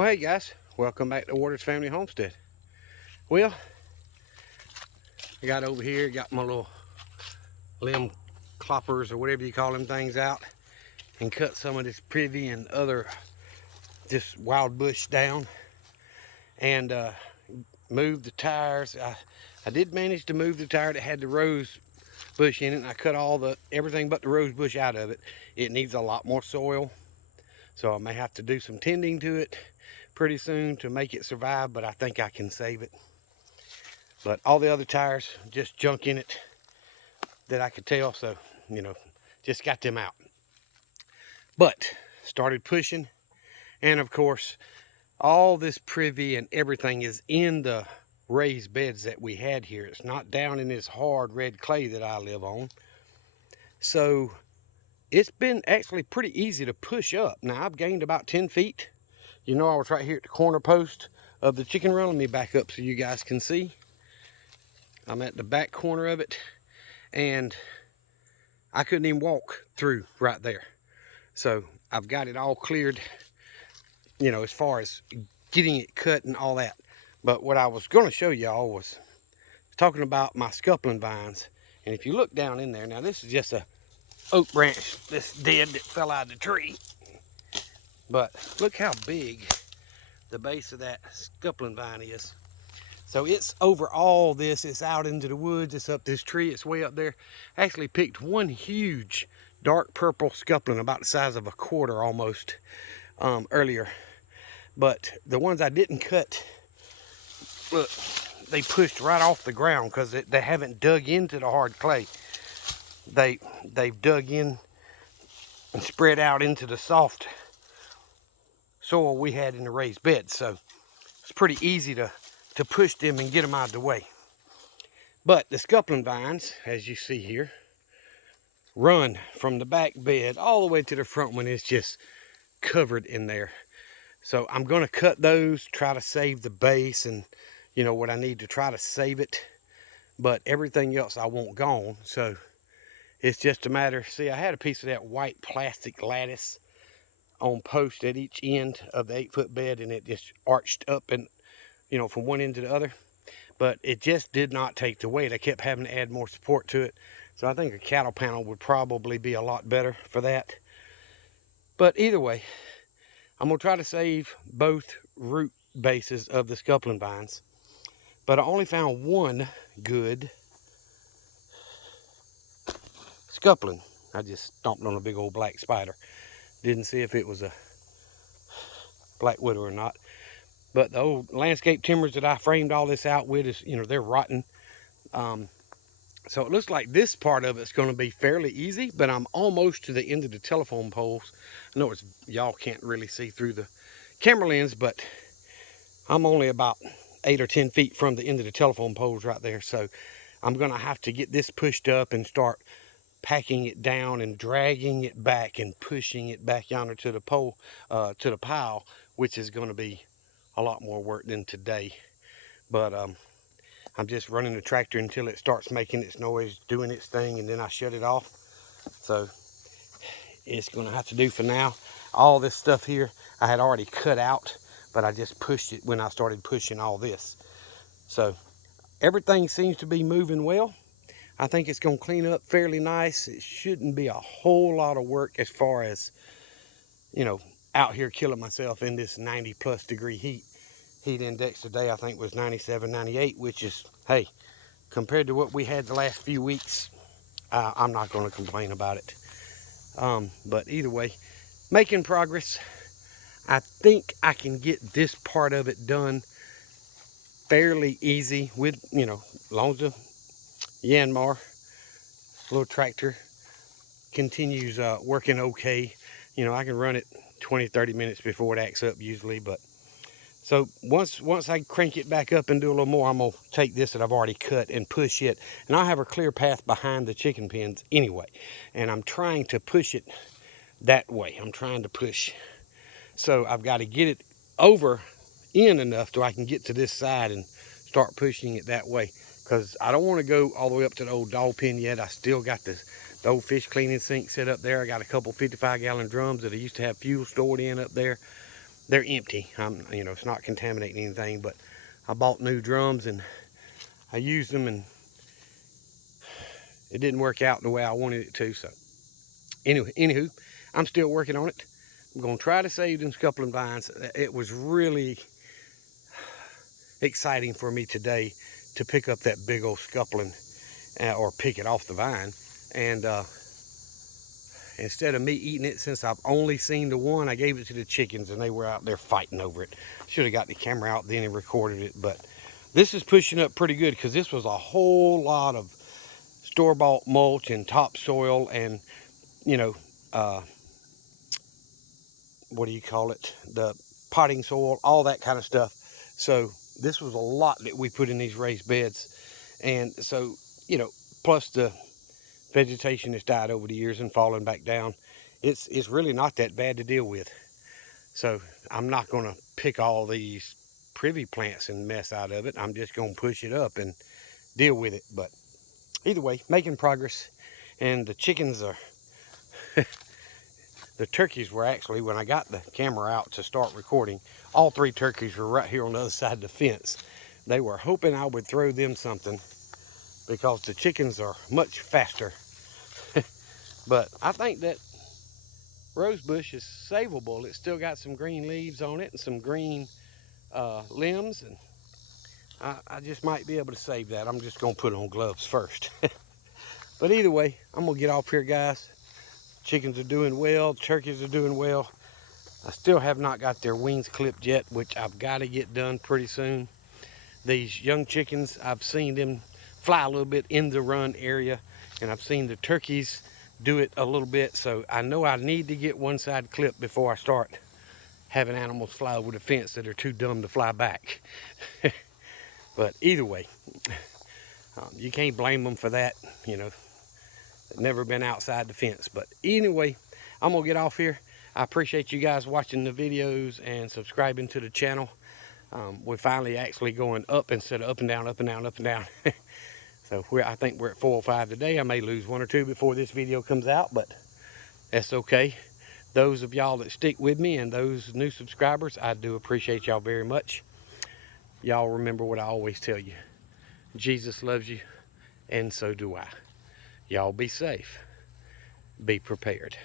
Well, hey guys, welcome back to Waters Family Homestead. Well, I got over here, got my little limb cloppers or whatever you call them things out, and cut some of this privy and other just wild bush down, and moved the tires. I did manage to move the tire that had the rose bush in it, and I cut everything but the rose bush out of it. It needs a lot more soil, so I may have to do some tending to it pretty soon to make it survive, but I think I can save it. But all the other tires, just junk in it that I could tell, so, just got them out. But started pushing, and of course, all this privy and everything is in the raised beds that we had here. It's not down in this hard red clay that I live on. So it's been actually pretty easy to push up. Now, I've gained about 10 feet. I was right here at the corner post of the chicken run. Let me back up so you guys can see. I'm at the back corner of it, and I couldn't even walk through right there. So I've got it all cleared, as far as getting it cut and all that. But what I was going to show y'all was talking about my scuppling vines. And if you look down in there, now this is just a oak branch that's dead that fell out of the tree. But look how big the base of that scuppling vine is. So it's over all this, it's out into the woods, it's up this tree, it's way up there. I actually picked one huge dark purple scuppling about the size of a quarter almost earlier. But the ones I didn't cut, look, they pushed right off the ground because they haven't dug into the hard clay. They've dug in and spread out into the soft soil we had in the raised bed. So it's pretty easy to push them and get them out of the way. But the scuppling vines, as you see here, run from the back bed all the way to the front one. It's just covered in there. So I'm going to cut those, try to save the base and what I need to try to save it. But everything else I want gone. So it's just a matter, see, I had a piece of that white plastic lattice on post at each end of the 8-foot bed, and it just arched up and from one end to the other, but it just did not take the weight. I kept having to add more support to it. So I think a cattle panel would probably be a lot better for that. But either way, I'm gonna try to save both root bases of the scuppling vines. But I only found one good scuppling. I just stomped on a big old black spider. Didn't see if it was a black widow or not. But the old landscape timbers that I framed all this out with is, they're rotten. So it looks like this part of it's going to be fairly easy, but I'm almost to the end of the telephone poles. I know y'all can't really see through the camera lens, but I'm only about 8 or 10 feet from the end of the telephone poles right there. So I'm going to have to get this pushed up and start packing it down and dragging it back and pushing it back yonder to the pole, to the pile, which is going to be a lot more work than today. But I'm just running the tractor until it starts making its noise, doing its thing, and then I shut it off. So it's going to have to do for now. All this stuff here I had already cut out, but I just pushed it when I started pushing all this. So everything seems to be moving well. I think it's going to clean up fairly nice. It shouldn't be a whole lot of work as far as, out here killing myself in this 90+ degree heat. Heat index today I think was 97, 98, which is, hey, compared to what we had the last few weeks, I'm not going to complain about it. But either way, making progress. I think I can get this part of it done fairly easy with, as long as the Yanmar little tractor continues working okay. I can run it 20-30 minutes before it acts up usually. But so once I crank it back up and do a little more, I'm gonna take this that I've already cut and push it, and I'll have a clear path behind the chicken pens anyway, and I'm trying to push it that way. I'm trying to push, so I've got to get it over in enough so I can get to this side and start pushing it that way, because I don't want to go all the way up to the old dog pen yet. I still got the old fish cleaning sink set up there. I got a couple 55-gallon drums that I used to have fuel stored in up there. they're empty. You know, it's not contaminating anything, but I bought new drums and I used them and it didn't work out the way I wanted it to. So anywho, I'm still working on it. I'm gonna try to save them scuppling vines. It was really exciting for me today to pick up that big old scuppling or pick it off the vine. And instead of me eating it, since I've only seen the one, I gave it to the chickens and they were out there fighting over it. Should have got the camera out then and recorded it, but this is pushing up pretty good because this was a whole lot of store-bought mulch and topsoil and, you know, what do you call it? The potting soil, all that kind of stuff. So this was a lot that we put in these raised beds. And so, you know, plus the vegetation that's died over the years and fallen back down, it's really not that bad to deal with. So I'm not going to pick all these privy plants and mess out of it. I'm just going to push it up and deal with it. But either way, making progress. And the chickens are the turkeys were actually, when I got the camera out to start recording, all 3 turkeys were right here on the other side of the fence. They were hoping I would throw them something because the chickens are much faster. But I think that rose bush is savable. It's still got some green leaves on it and some green limbs, and I just might be able to save that. I'm just gonna put on gloves first. But either way, I'm gonna get off here, guys. Chickens are doing well, turkeys are doing well. I still have not got their wings clipped yet, which I've got to get done pretty soon. These young chickens, I've seen them fly a little bit in the run area, and I've seen the turkeys do it a little bit, so I know I need to get one side clipped before I start having animals fly over the fence that are too dumb to fly back. But either way, you can't blame them for that, you know. They've never been outside the fence. But anyway, I'm gonna get off here. I appreciate you guys watching the videos and subscribing to the channel. We're finally actually going up instead of up and down, up and down, up and down. So I think we're at 4 or 5 today. I may lose 1 or 2 before this video comes out, but that's okay. Those of y'all that stick with me and those new subscribers, I do appreciate y'all very much. Y'all remember what I always tell you. Jesus loves you, and so do I. Y'all be safe. Be prepared.